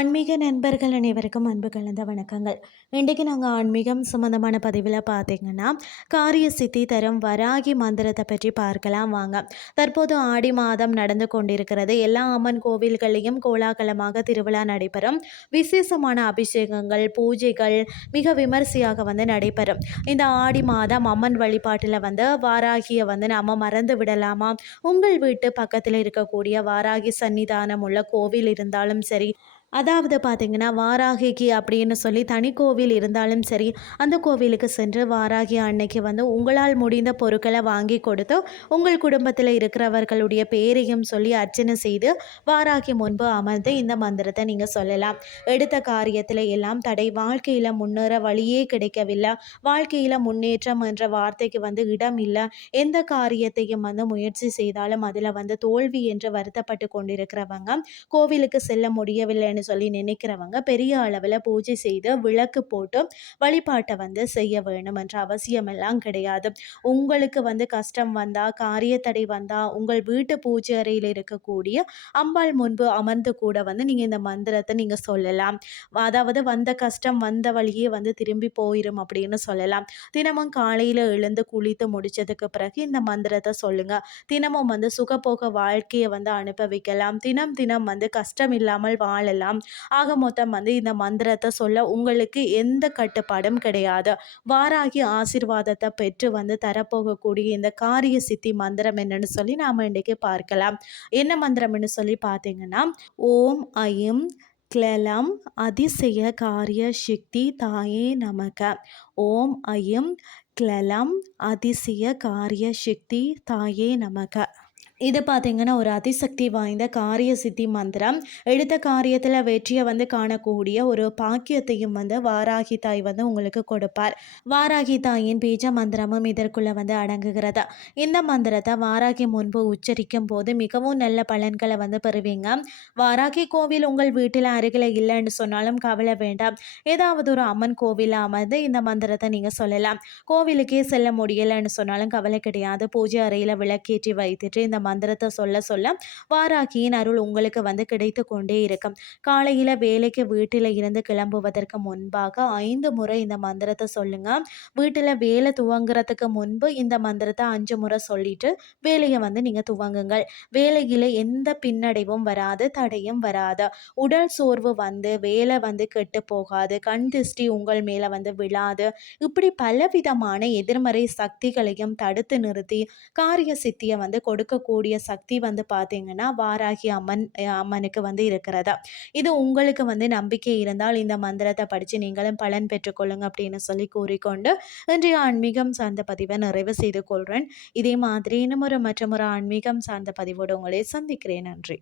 ஆன்மீக நண்பர்கள் அனைவருக்கும் அன்பு கலந்த வணக்கங்கள். இன்றைக்கு நாங்கள் ஆன்மீகம் சம்மந்தமான பதிவில் பார்த்தீங்கன்னா காரிய சித்தி தரும் வராகி மந்திரத்தை பற்றி பார்க்கலாம் வாங்க. தற்போது ஆடி மாதம் நடந்து கொண்டிருக்கிறது. எல்லா அம்மன் கோவில்களையும் கோலாகலமாக திருவிழா நடைபெறும். விசேஷமான அபிஷேகங்கள் பூஜைகள் மிக விமர்சையாக வந்து நடைபெறும். இந்த ஆடி மாதம் அம்மன் வழிபாட்டில் வந்து வாராகியை வந்து நாம் மறந்து விடலாமா? உங்கள் வீட்டு பக்கத்தில் இருக்கக்கூடிய வாராகி சன்னிதானம் உள்ள கோவில் இருந்தாலும் சரி அதாவது பார்த்தீங்கன்னா வாராகிக்கு அப்படின்னு சொல்லி தனி கோவில் இருந்தாலும் சரி அந்த கோவிலுக்கு சென்று வாராகி அன்னைக்கு வந்து உங்களால் முடிந்த பொருட்களை வாங்கி கொடுத்து உங்கள் குடும்பத்தில் இருக்கிறவர்களுடைய பேரையும் சொல்லி அர்ச்சனை செய்து வாராகி முன்பு அமர்ந்து இந்த மந்திரத்தை நீங்கள் சொல்லலாம். எடுத்த காரியத்தில் எல்லாம் தடை வாழ்க்கையில் முன்னேற வழியே கிடைக்கவில்லை. வாழ்க்கையில் முன்னேற்றம் என்ற வார்த்தைக்கு வந்து இடம் இல்லை. எந்த காரியத்தையும் வந்து முயற்சி செய்தாலும் அதில் வந்து தோல்வி என்று வருத்தப்பட்டு கொண்டிருக்கிறவங்க கோவிலுக்கு செல்ல முடியவில்லைன்னு அப்படின்னு சொல்லி நினைக்கிறவங்க பெரிய அளவில் பூஜை செய்து விளக்கு போட்டு வழிபாட்டை வந்து செய்ய வேணும் என்ற அவசியமெல்லாம் கிடையாது. உங்களுக்கு வந்து கஷ்டம் வந்தால் காரியத்தடை வந்தால் உங்கள் வீட்டு பூஜை அறையில் இருக்கக்கூடிய அம்பாள் முன்பு அமர்ந்து கூட வந்து நீங்கள் இந்த மந்திரத்தை நீங்கள் சொல்லலாம். அதாவது வந்த கஷ்டம் வந்த வழியே வந்து திரும்பி போயிடும் அப்படின்னு சொல்லலாம். தினமும் காலையில் எழுந்து குளித்து முடிச்சதுக்கு பிறகு இந்த மந்திரத்தை சொல்லுங்கள் தினமும் வந்து சுகப்போக வாழ்க்கையை வந்து அனுபவிக்கலாம். தினம் தினம் வந்து கஷ்டம் இல்லாமல் வாழலாம். சொல்லலாம் ஆக மொத்தம் வந்து இந்த மந்திரத்தை சொல்ல உங்களுக்கு எந்த கட்டுப்பாடும் கிடையாது. வாராகி ஆசிர்வாதத்தை பெற்று வந்து தரப்போகக்கூடிய இந்த காரிய சித்தி மந்திரம் என்னன்னு சொல்லி நாம் இன்றைக்கு பார்க்கலாம். என்ன மந்திரம்னு சொல்லி பார்த்தீங்கன்னா ஓம் ஐம் கிளலம் அதிசய காரிய சக்தி தாயே நமக. ஓம் ஐயம் கிளலம் அதிசய காரிய சக்தி தாயே நமக. இது பார்த்திங்கன்னா ஒரு அதிசக்தி வாய்ந்த காரிய சித்தி மந்திரம். எடுத்த காரியத்தில் வெற்றியை வந்து காணக்கூடிய ஒரு பாக்கியத்தையும் வந்து வாராகி தாய் வந்து உங்களுக்கு கொடுப்பார். வாராகி தாயின் பீஜ மந்திரமும் இதற்குள்ளே வந்து அடங்குகிறது. இந்த மந்திரத்தை வாராகி முன்பு உச்சரிக்கும் போது மிகவும் நல்ல பலன்களை வந்து பெறுவீங்க. வாராகி கோவில் உங்கள் வீட்டில் அருகில் இல்லைன்னு சொன்னாலும் கவலை வேண்டாம். ஏதாவது ஒரு அம்மன் கோவில் அமர்ந்து இந்த மந்திரத்தை நீங்கள் சொல்லலாம். கோவிலுக்கே செல்ல முடியலைன்னு சொன்னாலும் கவலை கிடையாது. பூஜை அறையில் விளக்கேற்றி வைத்துட்டு இந்த மந்திரத்தை சொல்ல சொல்ல வாராகியின் அருள் உங்களுக்கு வந்து கிடைத்து கொண்டே இருக்கும். காலையில் வேலைக்கு வீட்டில் இருந்து கிளம்புவதற்கு முன்பாக ஐந்து முறை இந்த மந்திரத்தை சொல்லுங்க. வீட்டில் வேலை துவங்குறதுக்கு முன்பு இந்த மந்திரத்தை அஞ்சு முறை சொல்லிட்டு வேலையை வந்து நீங்கள் துவங்குங்கள். வேலையில் எந்த பின்னடைவும் வராது தடையும் வராது. உடல் சோர்வு வந்து வேலை வந்து கெட்டு போகாது கண் திருஷ்டி உங்கள் மேலே வந்து விழாது. இப்படி பலவிதமான எதிர்மறை சக்திகளையும் தடுத்து நிறுத்தி காரிய சித்தியை வந்து கொடுக்கக்கூடிய கூடிய சக்தி வந்து பார்த்தீங்கன்னா வாராகி அம்மன் அம்மனுக்கு வந்து இருக்கிறதா. இது உங்களுக்கு வந்து நம்பிக்கை இருந்தால் இந்த மந்திரத்தை படித்து நீங்களும் பலன் பெற்றுக்கொள்ளுங்க அப்படின்னு சொல்லி கூறிக்கொண்டு இன்றைய ஆன்மீகம் சார்ந்த பதிவை நிறைவு செய்து கொள்கிறேன் இதே மாதிரி இன்னும் ஒரு மற்றொரு ஆன்மீகம் சார்ந்த பதிவோடு உங்களை சந்திக்கிறேன். நன்றி.